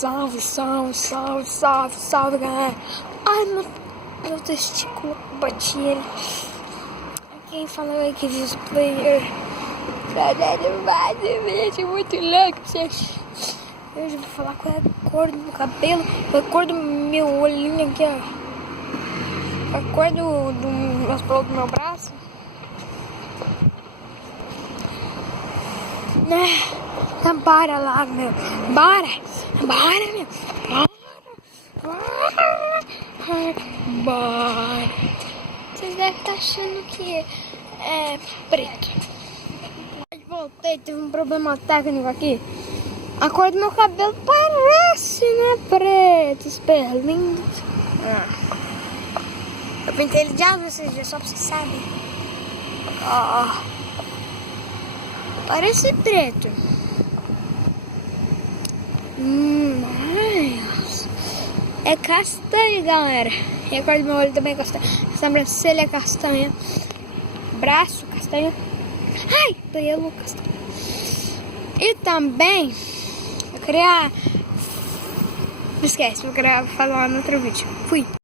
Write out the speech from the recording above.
Salve, salve, salve, salve, salve, galera. Ai, meu testículo, bati ele. Quem falou aí que diz player? É muito louco, gente. Hoje eu vou falar qual é a cor do meu cabelo, qual é a cor do meu olhinho aqui, ó. A cor do meu braço. Então bora lá, meu. Bora, meu. Bora. Vocês devem estar achando que é preto. Voltei, teve um problema técnico aqui. A cor do meu cabelo parece, né, preto, super lindo. Eu pintei ele de azul esses dias, só pra vocês saberem. Parece preto. Mas é castanho, galera. E a cor do meu olho também é castanho. A sobrancelha é castanha. Braço castanho. Ai, pelo castanho. E também eu queria... Esquece, vou querer falar no outro vídeo. Fui.